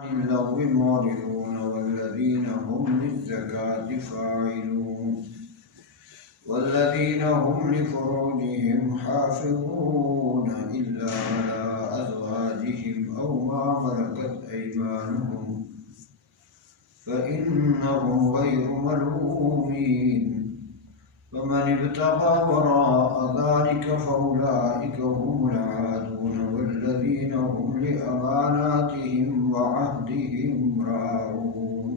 اللغو معرضون والذين هم للزكاة فاعلون والذين هم لفروجهم حافظون إلا على أزواجهم أو ما ملكت أيمانهم فإنهم غير ملومين فمن ابتغى وراء ذلك فأولئك هم العادون والذين هم لأماناتهم وعهدهم راعون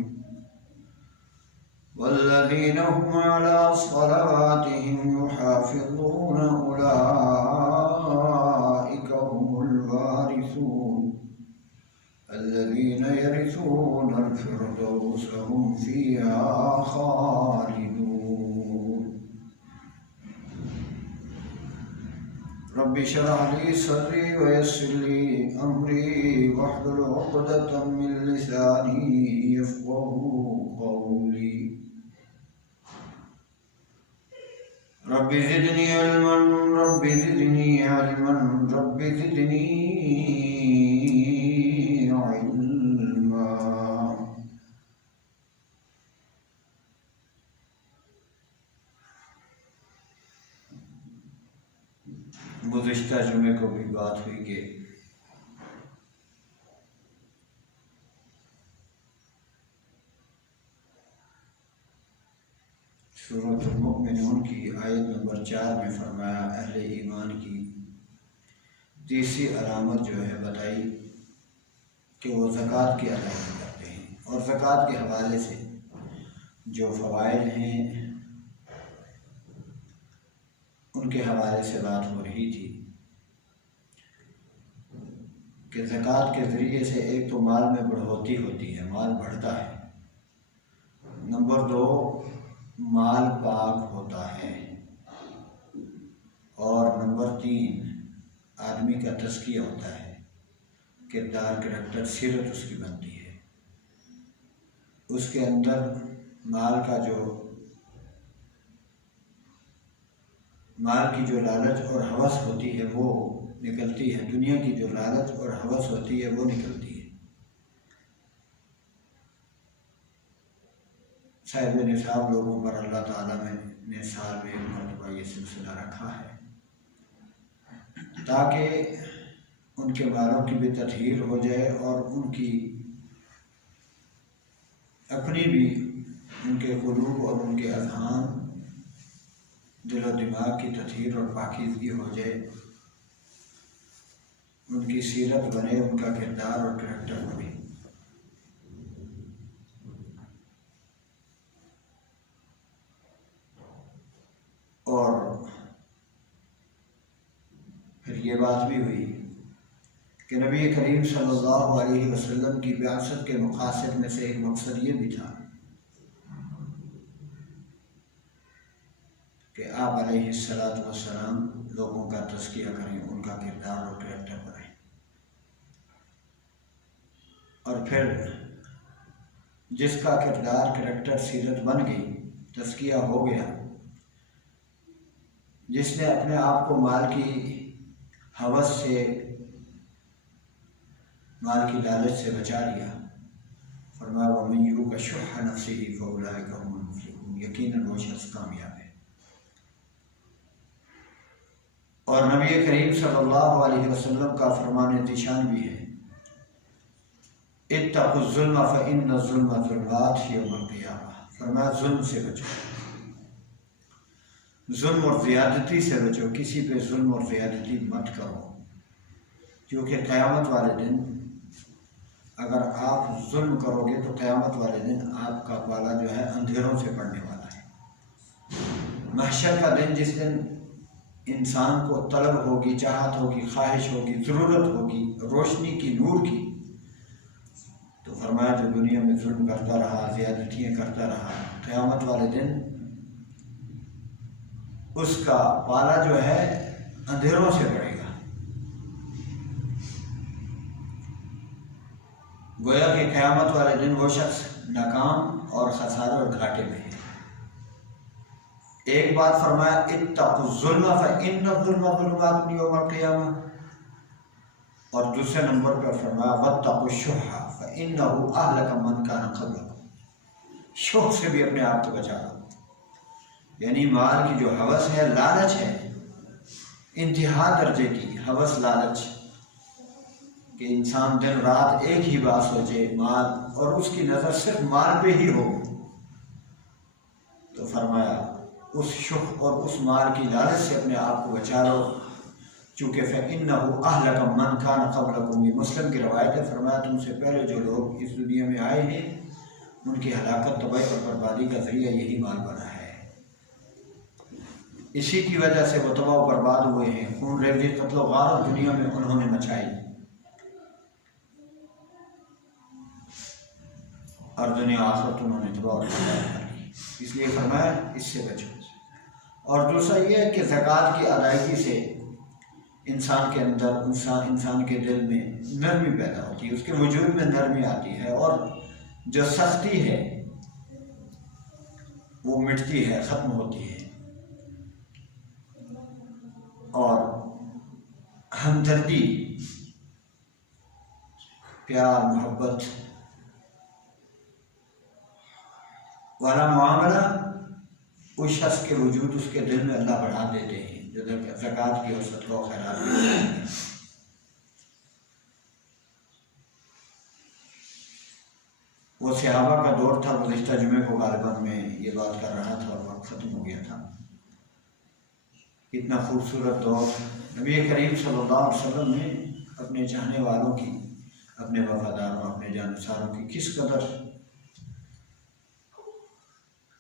والذين هم على صلواتهم يحافظون أولئك هم الوارثون الذين يرثون الفردوس هم فيها خالدون رب اشرح لي صدري ويسر لي أمري واحلل عقدة من لساني يفقهوا قولي رب زدني علما رب زدني علما رب زدني علما گزشتہ جمعے کو بھی بات ہوئی کہ سورۃ المؤمنون کی آیت نمبر 4 میں فرمایا اہل ایمان کی تیسری علامت جو ہے بتائی کہ وہ زکوٰۃ کی ادائیگی کرتے ہیں، اور زکوٰۃ کے حوالے سے جو فوائد ہیں ان کے حوالے سے بات ہو رہی تھی کہ زکوٰۃ کے ذریعے سے ایک تو مال میں بڑھوتی ہوتی ہے، مال بڑھتا ہے، نمبر 2 مال پاک ہوتا ہے، اور نمبر 3 آدمی کا تزکیہ ہوتا ہے، کردار کریکٹر سیرت اس کی بنتی ہے، اس کے اندر مال کی جو لالچ اور ہوس ہوتی ہے وہ نکلتی ہے، دنیا کی جو لالچ اور ہوس ہوتی ہے وہ نکلتی ہے۔ صاحب نصاب لوگوں پر اللہ تعالیٰ نے سال میں ایک مرتبہ یہ سلسلہ رکھا ہے تاکہ ان کے مالوں کی بھی تطہیر ہو جائے اور ان کی اپنی بھی، ان کے قلوب اور ان کے اذہان، دل و دماغ کی تطہیر اور پاکیزگی ہو جائے، ان کی سیرت بنے، ان کا کردار اور کریکٹر بنے۔ اور پھر یہ بات بھی ہوئی کہ نبی کریم صلی اللہ علیہ وسلم کی بعثت کے مقاصد میں سے ایک مقصد یہ بھی تھا کہ آپ علیہ السلام لوگوں کا تزکیہ کریں، ان کا کردار اور کریکٹر بنائیں، اور پھر جس کا کردار کریکٹر سیرت بن گئی، تزکیہ ہو گیا، جس نے اپنے آپ کو مال کی ہوس سے، مال کی لالچ سے بچا لیا، فرمایا وَمَن یُوقَ شُحَّ نَفْسِهِ فَأُولَٰئِکَ هُمُ الْمُفْلِحُونَ، یقیناً وہ شخص کامیاب ہے۔ اور نبی کریم صلی اللہ علیہ وسلم کا فرمان ذیشان بھی ہے اتقوا الظلم فإن الظلم ظلمات یوم القیامہ، فرمایا ظلم سے بچو، ظلم اور زیادتی سے بچو، کسی پہ ظلم اور زیادتی مت کرو، کیونکہ قیامت والے دن اگر آپ ظلم کرو گے تو قیامت والے دن آپ کا پالا جو ہے اندھیروں سے پڑنے والا ہے۔ محشر کا دن، جس دن انسان کو طلب ہوگی، چاہت ہوگی، خواہش ہوگی، ضرورت ہوگی روشنی کی، نور کی، تو فرمایا جو دنیا میں ظلم کرتا رہا، زیادتیاں کرتا رہا، قیامت والے دن اس کا پالا جو ہے اندھیروں سے پڑے گا۔ گویا کہ قیامت والے دن وہ شخص ناکام اور خسارے اور گھاٹے میں ہے۔ ایک بات فرمایا اتقوا الظلم فإن الظلم ظلمات یوم القیامہ، اور دوسرے نمبر پر فرمایا واتقوا الشح فَإِنَّهُ أَهْلَكَ مَنْ كَانَ قَبْلَكُمْ، شوق سے بھی اپنے آپ کو بچا لو، یعنی مال کی جو ہوس ہے، لالچ ہے، انتہا درجے کی ہوس لالچ، کہ انسان دن رات ایک ہی بات سوچے، مال، اور اس کی نظر صرف مال پہ ہی ہو، تو فرمایا اس شح اور اس مال کی لالچ سے اپنے آپ کو بچا لو، چونکہ فَإِنَّهُ أَهْلَكَ مَنْ كَانَ قَبْلَكُمْ، یہ مسلم کی روایت ہے، فرمایا تم سے پہلے جو لوگ اس دنیا میں آئے ہیں ان کی ہلاکت، تباہی اور بربادی کا ذریعہ یہی مال بنا ہے، اسی کی وجہ سے وہ تباہ و برباد ہوئے ہیں، خون ریزی قتل و غارت دنیا میں انہوں نے مچائی، اور دنیا آخرت انہوں نے تباہ و برباد کر لی، اس لیے فرمایا اس سے بچو۔ اور دوسرا یہ ہے کہ زکوٰۃ کی ادائیگی سے انسان کے اندر، انسان کے دل میں نرمی پیدا ہوتی ہے، اس کے وجود میں نرمی آتی ہے، اور جو سختی ہے وہ مٹتی ہے، ختم ہوتی ہے، اور ہمدردی، پیار، محبت والا معاملہ اس شخص کے وجود، اس کے دل میں اللہ بڑھا دیتے ہیں جو زکوٰۃ کی اور صدقہ و خیرات کی دیتے ہیں۔ وہ صحابہ کا دور تھا، گزشتہ جمعے کو غالباً میں یہ بات کر رہا تھا اور وقت ختم ہو گیا تھا، اتنا خوبصورت دور نبی کریم صلی اللہ علیہ وسلم نے اپنے چاہنے والوں کی، اپنے وفاداروں، اپنے جانثاروں کی کس قدر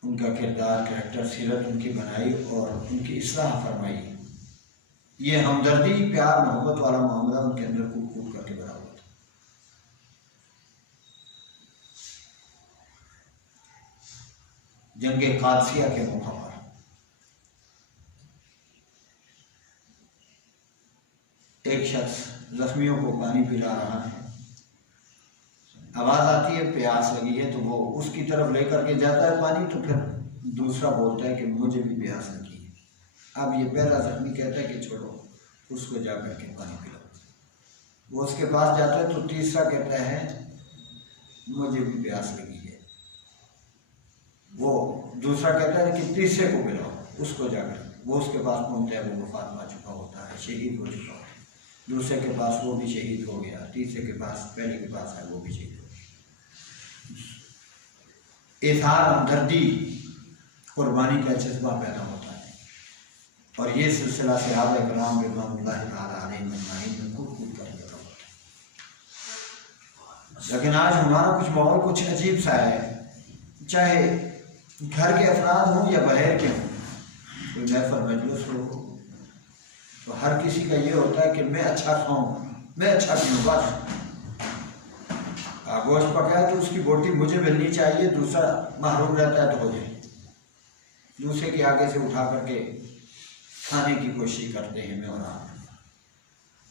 ان کا کردار، کریکٹر، سیرت ان کی بنائی اور ان کی اصلاح فرمائی، یہ ہمدردی، پیار، محبت والا معاملہ ان کے اندر کود کود کر کے بھرا ہوا تھا۔ جنگ قادسیہ کے موقع پر ایک شخص زخمیوں کو پانی پلا رہا ہے، آواز آتی ہے پیاس لگی ہے، تو وہ اس کی طرف لے کر کے جاتا ہے پانی، تو پھر دوسرا بولتا ہے کہ مجھے بھی پیاس لگی ہے، اب یہ پہلا زخمی کہتا ہے کہ چھوڑو، اس کو جا کر کے پانی پلاؤ، وہ اس کے پاس جاتا ہے تو تیسرا کہتا ہے مجھے بھی پیاس لگی ہے، وہ دوسرا کہتا ہے کہ تیسرے کو پلاؤ، اس کو جا کر، وہ اس کے پاس پہنچتا ہے، وہ وفات پا چکا ہوتا ہے، شہید ہو چکا ہوتا ہے، دوسرے کے پاس وہ بھی شہید ہو گیا، تیسرے کے پاس، پہلے کے پاس ہے وہ بھی شہید ہو گیا۔ اظہار ہمدردی، قربانی کا جذبہ پیدا ہوتا ہے، اور یہ سلسلہ صحابہ کرام رضوان اللہ تعالیٰ علیہم اجمعین میں کود کود کر پیدا ہوتا ہے۔ لیکن آج ہمارا کچھ ماحول کچھ عجیب سا ہے، چاہے گھر کے افراد ہوں یا باہر کے ہوں، کوئی محفل مجلس ہو تو ہر کسی کا یہ ہوتا ہے کہ میں اچھا کھاؤں، میں اچھا پیوں، بس گوشت پکایا تو اس کی بوٹی مجھے ملنی چاہیے، دوسرا محروم رہتا ہے تو ہو جائے، دوسرے کے آگے سے اٹھا کر کے کھانے کی کوشش کرتے ہیں میں اور آپ۔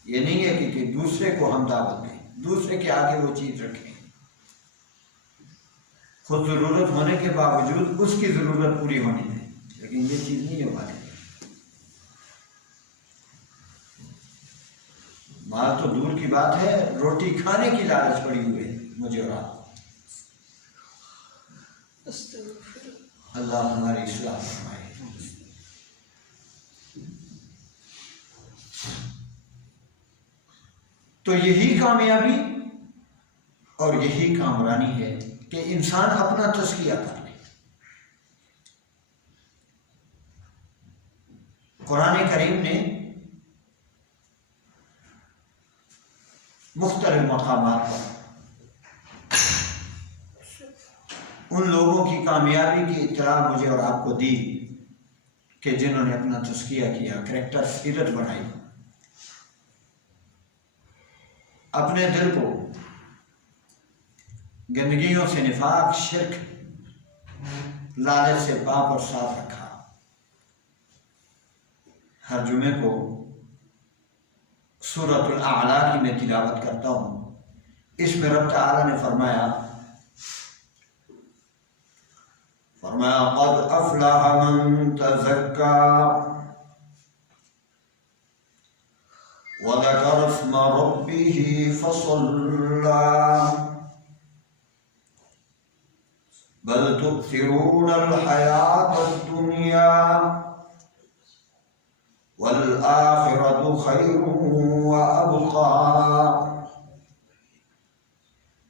یہ نہیں ہے کہ دوسرے کو ہم دعوت دیں، دوسرے کے آگے وہ چیز رکھیں، خود ضرورت ہونے کے باوجود اس کی ضرورت پوری ہونی ہے، لیکن یہ چیز نہیں ہے ہماری۔ مال تو دور کی بات ہے، روٹی کھانے کی لالچ پڑی ہوئی ہے مجھے اور آپ۔ اللہ ہماری اصلاح فرمائے۔ تو یہی کامیابی اور یہی کامرانی ہے کہ انسان اپنا تزکیہ کر لے۔ قرآن کریم نے مختلف مقامات پر ان لوگوں کی کامیابی کی اطلاع مجھے اور آپ کو دی کہ جنہوں نے اپنا تزکیہ کیا، کریکٹر، سیرت بنائی، اپنے دل کو گندگیوں سے، نفاق، شرک، لالچ سے پاک اور صاف رکھا۔ ہر جمعے کو سورۃ الاعلیٰ کی میں تلاوت کرتا ہوں، اس میں رب تعالیٰ نے فرمایا قد افلح من تزکا وذکر اسم ربہ فصلی، بل تؤثرون الحیاة الدنیا والآخرة خیر وأبقى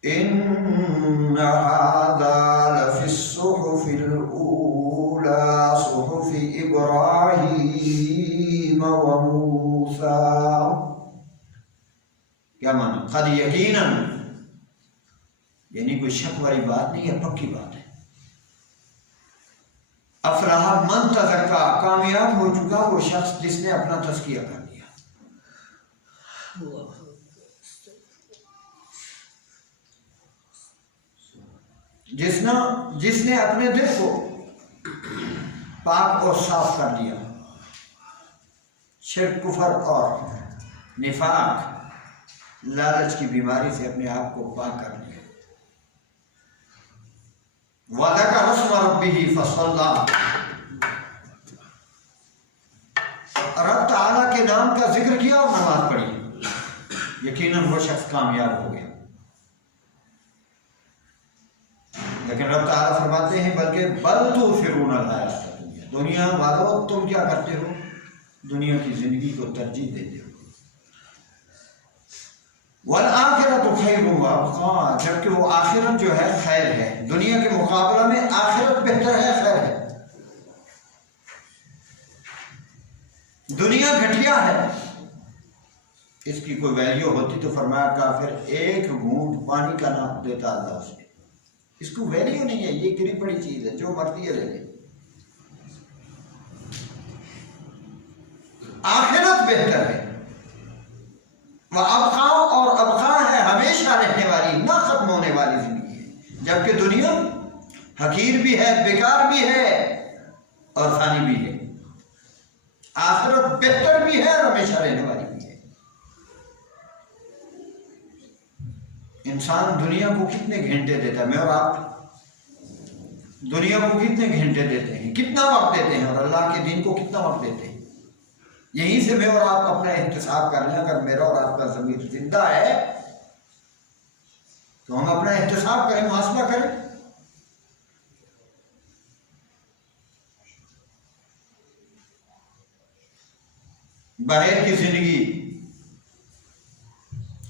ان هذا لفی الصحف الأولى صحف ابراہیم وموسیٰ. کیا معنی؟ قد یقیناً، یعنی کوئی شک والی بات نہیں ہے، پکی بات ہے. افلاح من تزکا، کامیاب ہو چکا وہ شخص جس نے اپنا تزکیہ کر لیا. جس نے اپنے دل کو پاک اور صاف کر دیا، شرک، کفر اور نفاق، لالچ کی بیماری سے اپنے آپ کو پاک کر لیا. وَذَكَرَ اسْمَ رَبِّهِ فَصَلَّى، رب تعالیٰ کے نام کا ذکر کیا اور نماز پڑھی، یقیناً وہ شخص کامیاب ہو گیا. لیکن رب تعالیٰ فرماتے ہیں بلکہ بل تؤثرون الحیاۃ الدنیا، دنیا والوں تم کیا کرتے ہو؟ دنیا کی زندگی کو ترجیح دیتے ہو. والآخرۃ خیر وابقیٰ، جبکہ وہ آخرت جو ہے خیر ہے، دنیا کے مقابلہ میں آخرت بہتر ہے، خیر ہے. دنیا گھٹیا ہے، اس کی کوئی ویلیو ہوتی تو فرمایا کافر ایک گھونٹ پانی کا نہ دیتا اللہ اسے. اس کو ویلیو نہیں ہے، یہ گری پڑی چیز ہے، جو مرضی ہے لے لے. آخرت بہتر ہے، وہ ابقا، اور ابقا ہے ہمیشہ رہنے والی، نہ ختم ہونے والی زندگی ہے. جبکہ دنیا حقیر بھی ہے، بیکار بھی ہے اور فانی بھی ہے. آخرت بہتر بھی ہے اور ہمیشہ رہنے والی بھی ہے. انسان دنیا کو کتنے گھنٹے دیتا ہے؟ میں اور آپ دنیا کو کتنے گھنٹے دیتے ہیں، کتنا وقت دیتے ہیں، اور اللہ کے دین کو کتنا وقت دیتے ہیں؟ یہیں سے میں اور آپ اپنا احتساب کر لیں. اگر میرا اور آپ کا ضمیر زندہ ہے تو ہم اپنا احتساب کریں، محاسبہ کریں. باہر کی زندگی،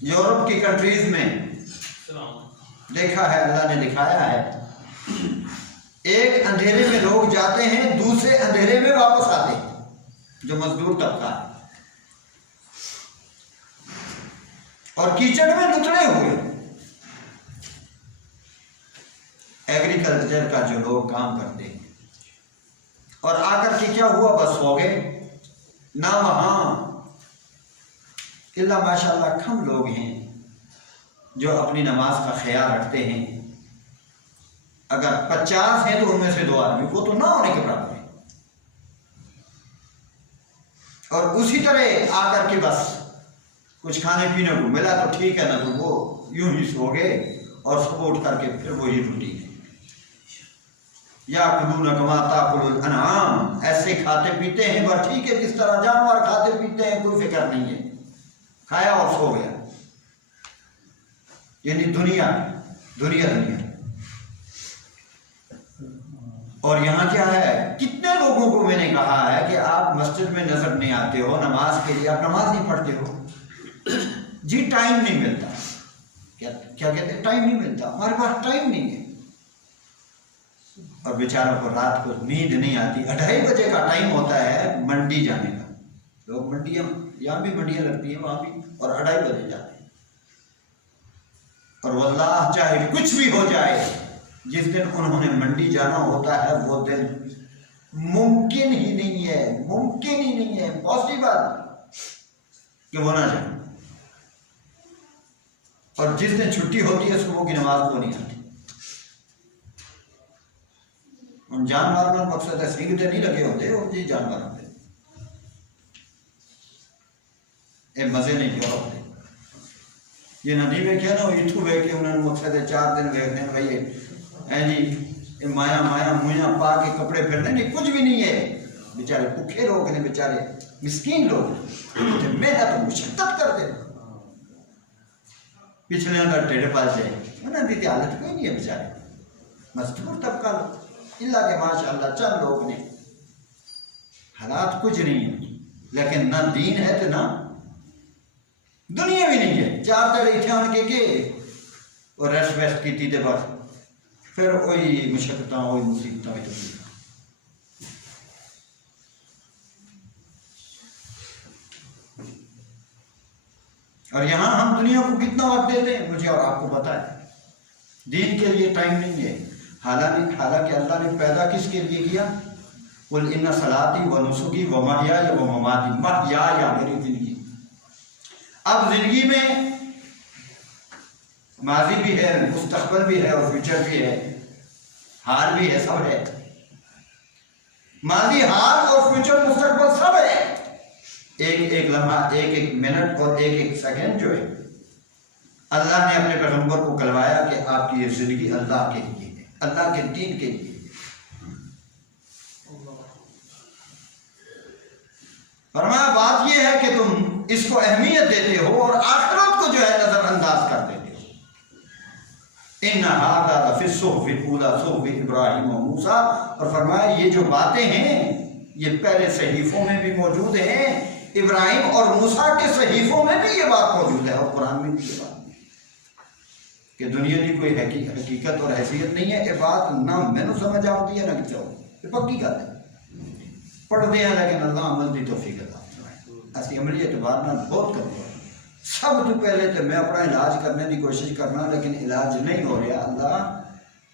یورپ کی کنٹریز میں دیکھا ہے، اللہ نے دکھایا ہے، ایک اندھیرے میں لوگ جاتے ہیں، دوسرے اندھیرے میں واپس آتے ہیں، جو مزدور طبقہ ہے، اور کیچڑ میں لتڑے ہوئے. ایگریکلچر کا جو لوگ کام کرتے ہیں، اور آ کر کے کیا ہوا؟ بس ہو گئے نہ وہاں اللہ ماشاء اللہ کم لوگ ہیں جو اپنی نماز کا خیال رکھتے ہیں. اگر 50 ہیں تو ان میں سے 2 آدمی، وہ تو نہ ہونے کے برابر ہے. اور اسی طرح آ کر کے بس کچھ کھانے پینے کو ملا تو ٹھیک ہے، نا تو وہ یوں ہی سو گئے اور سپورٹ کر کے پھر وہی روٹین ہے. یا کلون کما تاکل الانعام، ایسے کھاتے پیتے ہیں، بس ٹھیک ہے جس طرح جانور کھاتے پیتے ہیں، کوئی فکر نہیں ہے، کھایا اور سو گیا. یعنی دنیا. اور یہاں کیا ہے؟ کتنے لوگوں کو میں نے کہا ہے کہ آپ مسجد میں نظر نہیں آتے ہو نماز کے لیے، آپ نماز نہیں پڑھتے ہو. جی ٹائم نہیں ملتا. کیا کہتے ہیں؟ ٹائم نہیں ملتا، ہمارے پاس ٹائم نہیں ہے. اور بیچاروں کو رات کو نیند نہیں آتی. 2:30 بجے کا ٹائم ہوتا ہے منڈی جانے کا. لوگ منڈیاں، یہاں بھی منڈیاں لگتی ہیں وہاں بھی، اور 2:30 بجے جاتے ہیں. اور واللہ چاہے کچھ بھی ہو جائے، جس دن انہوں نے منڈی جانا ہوتا ہے وہ دن ممکن ہی نہیں ہے، پاسبل کہ وہ نہ جائے. اور جس دن چھٹی ہوتی ہے صبح کی نماز کو نہیں آتی. ان جان مارنا مقصد ہے، سینگتے نہیں لگے ہوتے، وہ جی جان مارتے مزے نہیں کیا ہوتے. یہ ندی میں کیا نا اتو بے کے انہوں نے مقصد ہے 4 دن ویکھنے بھائی جی مایا مویا پا کے کپڑے پھرنے نہیں، کچھ بھی نہیں ہے. بیچارے بھوکے لوگ نے، بیچارے مسکین لوگ محنت مشقت کرتے. پچھلے اندر ٹیڑھ پاس جائے انہوں نے حالت کوئی نہیں ہے بیچارے. مستور طبقہ اللہ کے ماشاء اللہ چند لوگ نے، حالات کچھ نہیں ہیں، لیکن نہ دین ہے تو نہ دنیا بھی نہیں ہے. چار دڑ اتنے آن کے اور ریسٹ ویسٹ کی تے بس پھر وہی مشقتیں وہی مصیبتیں بھی تکلیف. اور یہاں ہم دنیا کو کتنا وقت دیتے ہیں مجھے اور آپ کو پتا ہے. دین کے لیے ٹائم نہیں ہے. حالانکہ اللہ نے پیدا کس کے لیے کیا؟ قل ان صلاتی و نسکی و محیای و مماتی، محیای میری زندگی. اب زندگی میں ماضی بھی ہے، مستقبل بھی ہے اور فیوچر بھی ہے، حال بھی ہے، سب ہے. ماضی، حال اور فیوچر مستقبل سب ہے. ایک لمحہ، ایک منٹ اور ایک سیکنڈ جو ہے اللہ نے اپنے پیغمبر کو کلوایا کہ آپ کی یہ زندگی اللہ کے لیے ہے، اللہ کے دین کے لیے. فرمایا بات یہ ہے کہ تم اس کو اہمیت دیتے ہو اور آخرت کو جو ہے نظر انداز کر دیتے ہو. ان ھذا لفی الصحف الاولی صحف ابراہیم و موسیٰ. اور فرمایا یہ جو باتیں ہیں یہ پہلے صحیفوں میں بھی موجود ہیں، ابراہیم اور موسیٰ کے صحیفوں میں بھی یہ بات موجود ہے، اور قرآن میں بھی یہ بات کہ دنیا کی کوئی حقیقت اور حیثیت نہیں ہے. یہ بات نہ مینوں سمجھ آتی ہے نہ کسی اور. یہ پکی گل ہے. پڑھتے ہیں لیکن اللہ عمل کی توفیق عطا فرمائے. اسی عملی اعتبار نہ بہت کرتے ہیں. سب تو پہلے تو میں اپنا علاج کرنے کی کوشش کرنا، لیکن علاج نہیں ہو رہا.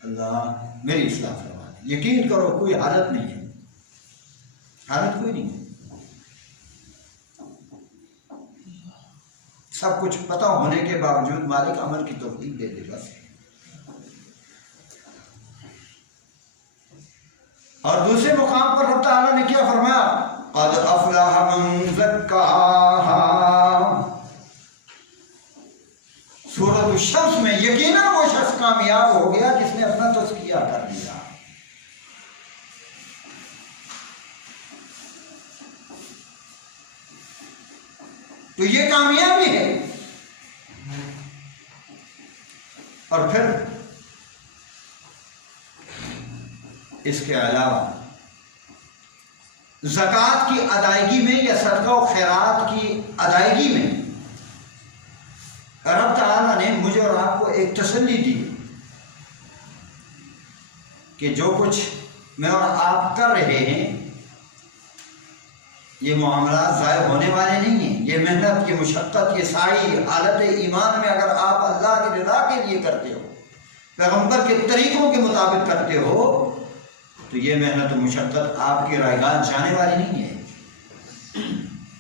اللہ میری اصلاح فرما دے. یقین کرو کوئی حالت نہیں ہے، حالت کوئی نہیں ہے. سب کچھ پتہ ہونے کے باوجود مالک عمل کی توفیق دے دے بس. اور دوسرے مقام پر رب تعالیٰ نے کیا فرمایا؟ قد افلح من زکاہا. سورۃ الشمس میں یقیناً وہ شخص کامیاب ہو گیا جس نے اپنا تزکیہ کر لیا. تو یہ کامیابی ہے. اور پھر اس کے علاوہ زکوٰۃ کی ادائیگی میں یا صدقہ و خیرات کی ادائیگی میں رب تعالیٰ نے مجھے اور آپ کو ایک تسلی دی کہ جو کچھ میں اور آپ کر رہے ہیں یہ معاملات ضائع ہونے والے نہیں ہیں. یہ محنت، یہ مشقت، یہ ساری حالت ایمان میں اگر آپ اللہ کی رضا کے لیے کرتے ہو، پیغمبر کے طریقوں کے مطابق کرتے ہو، تو یہ محنت و مشقت آپ کی رائگاہ جانے والی نہیں ہے.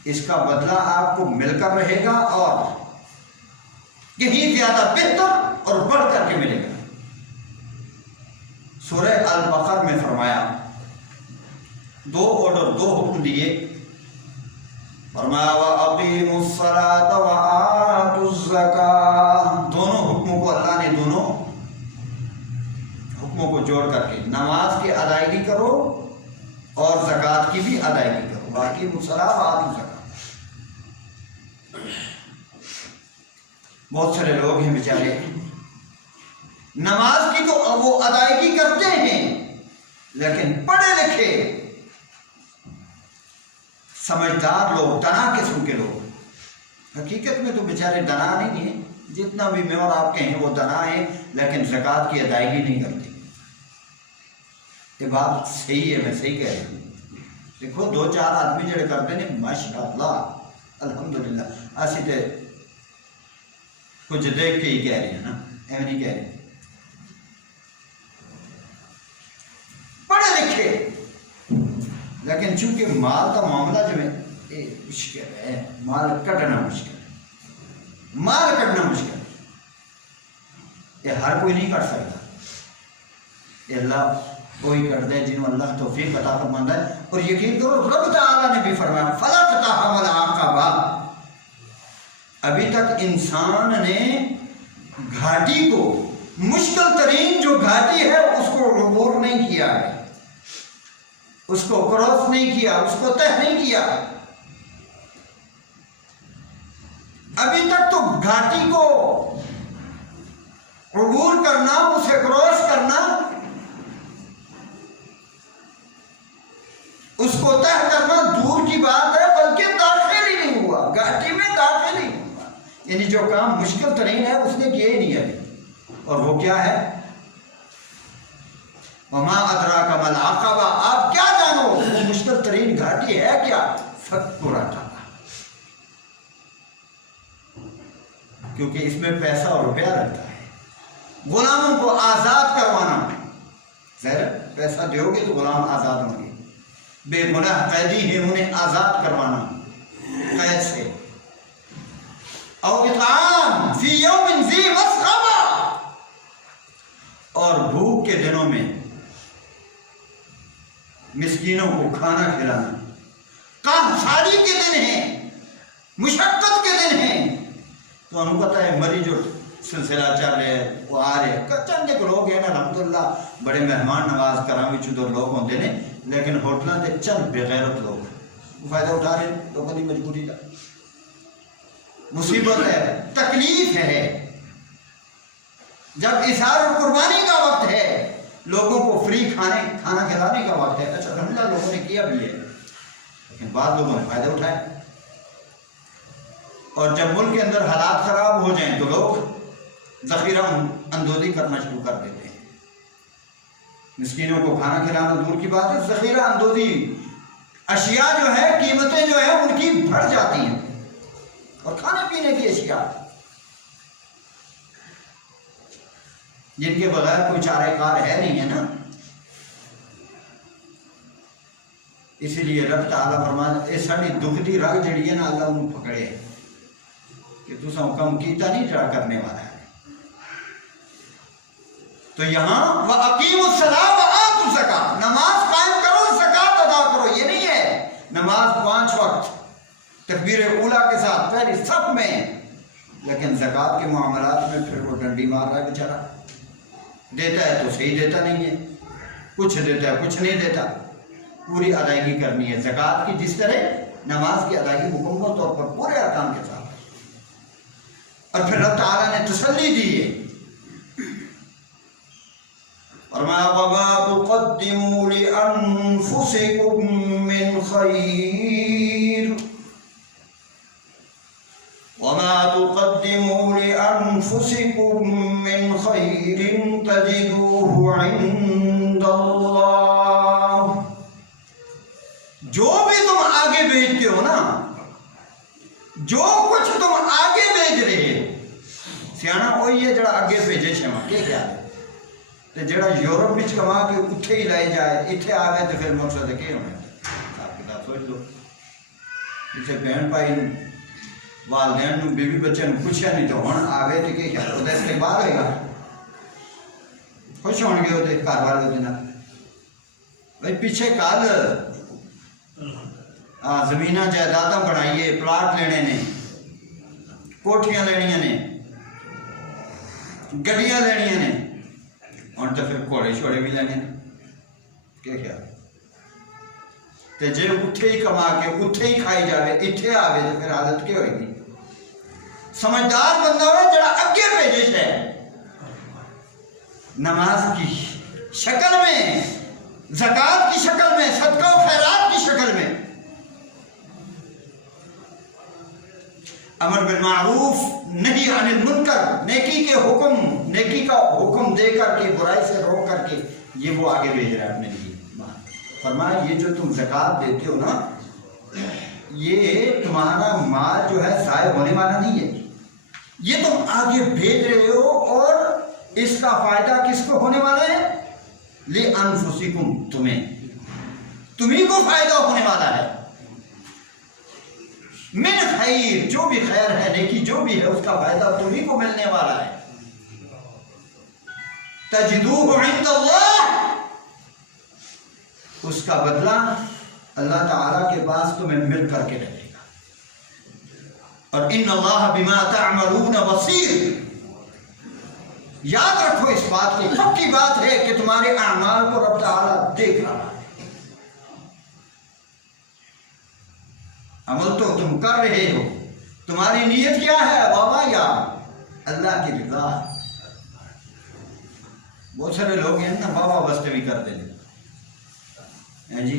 اس کا بدلہ آپ کو مل کر رہے گا اور کہیں زیادہ بہتر اور بڑھ کر کے ملے گا. سورہ البقرہ میں فرمایا، دو آرڈر، دو حکم دیے. فرمایا وَأَقِيمُوا الصَّلَاةَ وَآتُوا الزَّكَاةَ. دونوں حکموں کو اللہ نے دونوں حکموں کو جوڑ کر کے نماز کی ادائیگی کرو اور زکوٰۃ کی بھی ادائیگی کرو. وَأَقِيمُوا الصَّلَاةَ وَآتُوا الزَّكَاةَ. بہت سارے لوگ ہیں بیچارے نماز کی تو وہ ادائیگی کرتے ہیں لیکن پڑھے لکھے سمجھدار لوگ، دنا قسم کے لوگ، حقیقت میں تو بیچارے دنا نہیں ہیں. جتنا بھی میں اور آپ کہیں وہ دنا ہیں لیکن زکوٰۃ کی ادائیگی نہیں کرتے. یہ بات صحیح ہے، میں صحیح کہہ رہا ہوں. دیکھو دو چار آدمی جڑے کرتے ہیں ماشاء اللہ الحمدللہ، اسی تے کچھ دیکھ کے ہی کہہ رہے ہیں نا، ایویں نہیں کہہ رہے. پڑھے لکھے لیکن چونکہ مال کا معاملہ جو ہے یہ مشکل ہے. مال کٹنا مشکل ہے، مال کٹنا مشکل ہے. یہ ہر کوئی نہیں کٹ سکتا. یہ اللہ کوئی کٹ دے جنہوں اللہ توفیق عطا فرماتا ہے. اور یقین کرو رب تعالیٰ نے بھی فرمایا فَلَا تَقْتَحَمَ الْعَقَبَةَ. ابھی تک انسان نے گھاٹی کو، مشکل ترین جو گھاٹی ہے اس کو عبور نہیں کیا ہے، اس کو کراس نہیں کیا، اس کو طے نہیں کیا. ابھی تک تو گھاٹی کو عبور کرنا، اسے کراس کرنا کو طے کرنا دور کی بات ہے، بلکہ داخل ہی نہیں ہوا، گھاٹی میں داخل ہی نہیں ہوا، یعنی جو کام مشکل ترین ہے اس نے کیا ہی نہیں ابھی۔ اور وہ کیا ہے؟ وما ادراک ما العقبہ، آپ کیا جانو وہ مشکل ترین گھاٹی ہے کیا؟ فک رقبہ، کیونکہ اس میں پیسہ اور روپیہ لگتا ہے۔ غلاموں کو آزاد کروانا، ظاہر پیسہ دو گے تو غلام آزاد ہوں گے، بے گناہ قیدی ہیں انہیں آزاد کروانا قید سے۔ او اطعام فی یوم ذی مسغبہ، اور بھوک کے دنوں میں مسکینوں کو کھانا کھلانا۔ قحط سالی کے دن ہیں، مشقت کے دن ہیں، تو انہوں پتہ ہے مری جو سلسلہ چل رہے ہیں وہ آ رہے ہیں، چند ایک لوگ ہیں الحمدللہ بڑے مہمان نواز کرامی چودر لوگ ہوتے ہیں، لیکن ہوٹلوں کے چند بغیرت لوگ وہ فائدہ اٹھا رہے ہیں لوگوں کی مجبوری کا۔ مصیبت ہے، تکلیف ہے، جب اظہار اور قربانی کا وقت ہے، لوگوں کو فری کھانا کھلانے کا وقت ہے۔ اچھا الحمدللہ لوگوں نے کیا بھی ہے، لیکن بعض لوگوں نے فائدہ اٹھائے، اور جب ملک کے اندر حالات خراب ہو جائیں تو لوگ ذخیرہ اندوزی کرنا شروع کر دیتے ہیں۔ مسکینوں کو کھانا کھلانا دور کی بات ہے، ذخیرہ اندوزی، اشیاء جو ہے قیمتیں جو ہے ان کی بڑھ جاتی ہیں، اور کھانے پینے کی اشیاء جن کے بغیر کوئی چارہ کار ہے نہیں ہے نا۔ اس لیے رب تعالیٰ فرماتا ہے ساری دکھ دی رگ جڑی ہے نا اللہ انہوں پکڑے کہ تُسا حکم کیتا نہیں جڑا کرنے والا ہے۔ تو یہاں وَأَقِيمُوا الصَّلَاةَ وَآتُوا الزَّكَاةَ، نماز قائم کرو، زکوٰۃ ادا کرو۔ یہ نہیں ہے نماز 5 وقت تکبیر اولیٰ کے ساتھ پہلی صف میں، لیکن زکوٰۃ کے معاملات میں پھر وہ ڈنڈی مار رہا ہے بیچارہ، دیتا ہے تو صحیح دیتا نہیں ہے، کچھ دیتا ہے کچھ نہیں دیتا۔ پوری ادائیگی کرنی ہے زکوٰۃ کی، جس طرح نماز کی ادائیگی مکمل طور پر پورے ارکان کے ساتھ۔ اور پھر رب تعالیٰ نے تسلی دی ہے، فرمایا وَمَا تُقَدِّمُوا لِأَنفُسِكُم مِّنْ خَيْرٍ وَمَا تُقَدِّمُوا لِأَنفُسِكُم مِّنْ خَيْرٍ تَجِدُوهُ عِندَ اللَّهِ، جو بھی تم آگے بھیجتے ہو نا، جو کچھ تم آگے بھیج رہے ہو، سیانا وہی ہے جڑا آگے بھیجے شما کہ کیا ہے، تو جڑا یورپ وچ کما کے اتھے ہی لائے جائے، اتھے آ گئے تو پھر مقصد کیا ہونا ہے؟ آپ کتاب سوچ لو، اسے بہن بھائی والدین بیوی بچے پوچھا نہیں تو ہوں آ گئے تو کیا وہ استقبال ہوئے گا، خوش ہو گے وہ کاروبار کے دن بھائی پیچھے کل زمینہ جائیداداں بنائیے، پلاٹ لینے نے، کوٹھیاں لینیاں نے، گڈیاں لینیاں نے، ہوں تو پھر گھوڑے شوڑے بھی لینے کیا خیال تو جی اتھے ہی کما کے اتھے ہی کھائی جائے، اتھے آوے تو پھر حالت کیا ہوئے گی؟ سمجھدار بندہ ہوئے جڑا اگے بھیجش ہے نماز کی شکل میں، زکوٰۃ کی شکل میں، صدقہ و خیرات کی شکل میں، امر بالمعروف نہی عن المنکر، نیکی کے حکم، نیکی کا حکم دے کر کے برائی سے روک کر کے، یہ وہ آگے بھیج رہا ہے اپنے لیے۔ فرمایا یہ جو تم زکوٰۃ دیتے ہو نا، یہ تمہارا مال جو ہے ضائع ہونے والا نہیں ہے، یہ تم آگے بھیج رہے ہو، اور اس کا فائدہ کس کو ہونے والا ہے؟ لِأَنفُسِكُمْ، تمہیں کو فائدہ ہونے والا ہے، من خیر، جو بھی خیر ہے، نیکی جو بھی ہے، اس کا فائدہ تمہیں کو ملنے والا ہے۔ تَجِدُوهُ عِندَ اللَّهِ، اس کا بدلہ اللہ تعالیٰ کے پاس تمہیں مل کر کے رہے گا، اور ان اللہ بما تعملون بصیر، یاد رکھو اس بات کی، پکی بات ہے کہ تمہارے اعمال کو رب تعالیٰ دیکھ رہا ہے، عمل تو تم کر رہے ہو، تمہاری نیت کیا ہے بابا؟ یا اللہ کی رضا۔ بہت سارے لوگ ہیں نا بابا بستے بھی کر دیں جی،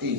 3,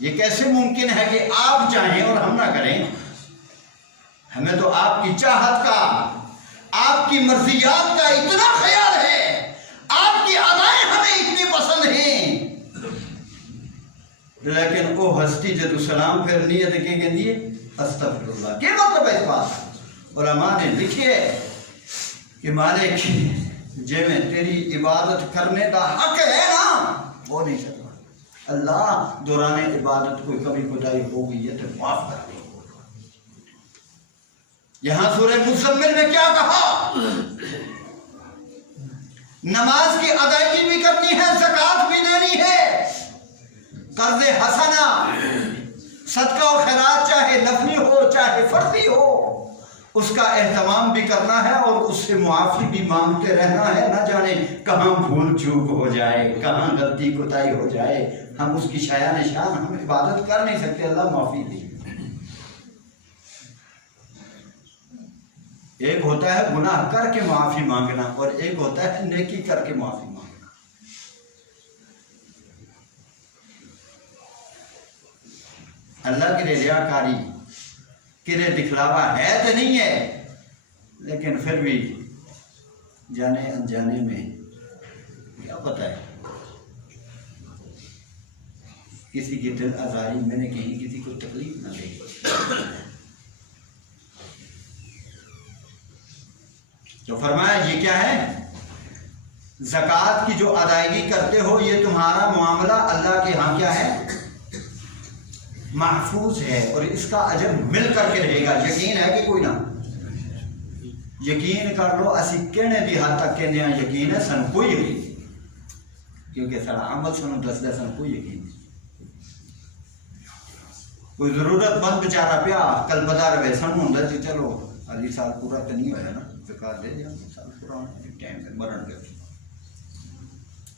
یہ کیسے ممکن ہے کہ آپ چاہیں اور ہم نہ کریں؟ ہمیں تو آپ کی چاہت کا، آپ کی مرضیات کا اتنا خیال ہے، آپ کی ادائیں ہمیں اتنی پسند ہیں، لیکن وہ ہستی جدو سلام پھر نیت کے گندی ہے استغفر اللہ کیا مطلب ہے اس بات؟ علماء نے لکھے کہ مالک جے میں تیری عبادت کرنے کا حق ہے نا وہ نہیں سکتا اللہ دوران عبادت کوئی کبھی کوتاہی ہو گئی ہے تو معاف کر دے۔ یہاں سورہ مزمل میں کیا کہا؟ نماز کی ادائیگی بھی کرنی ہے، زکوٰۃ بھی دینی ہے، قرض حسنہ صدقہ و خیرات چاہے نفلی ہو چاہے فرضی ہو اس کا اہتمام بھی کرنا ہے اور اس سے معافی بھی مانگتے رہنا ہے۔ نہ جانے کہاں بھول چوک ہو جائے، کہاں غلطی کوتاہی ہو جائے، ہم اس کی شایا نشان، ہم عبادت کر نہیں سکتے، اللہ معافی دے۔ ایک ہوتا ہے گناہ کر کے معافی مانگنا اور ایک ہوتا ہے نیکی کر کے معافی مانگنا۔ اللہ کے لیے ریاکاری کے لیے دکھلاوا ہے تو نہیں ہے، لیکن پھر بھی جانے انجانے میں کیا پتہ ہے کسی کی دل آزاری میں نے کہیں کسی کو تکلیف نہ دے۔ تو فرمایا یہ کیا ہے؟ زکوٰۃ کی جو ادائیگی کرتے ہو یہ تمہارا معاملہ اللہ کے ہاں کیا ہے؟ محفوظ ہے، اور اس کا اجر مل کر کے رہے گا۔ یقین ہے کہ کوئی نہ یقین کر لو، اسی کہنے دی حد تک کہنے ہیں یقین ہے، سن کوئی یقین، کیونکہ سارا عمل سنو دس دے سن کوئی یقین نہیں۔ کوئی ضرورت مند بیچارہ پیا کل بتا رہے سن ہوں جی چلو علی سال پورا تو نہیں ہویا نا زکوٰۃ دے دیا، سال پورا ہونا ٹائم سے مرن گئے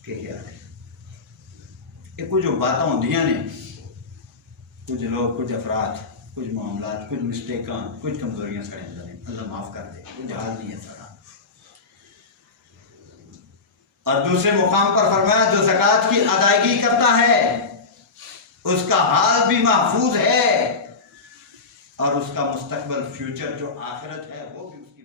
کہ کیا ہے یہ کچھ جو باتیں ہوندیاں نے، کچھ لوگ، کچھ افراد، کچھ معاملات، کچھ مسٹیکاں، کچھ کمزوریاں سڑے اندر ہیں، اللہ معاف کر دے، کچھ حال نہیں ہے سارا۔ اور دوسرے مقام پر فرمایا جو زکوٰۃ کی ادائیگی کرتا ہے اس کا حال بھی محفوظ ہے اور اس کا مستقبل فیوچر جو آخرت ہے وہ بھی اس کی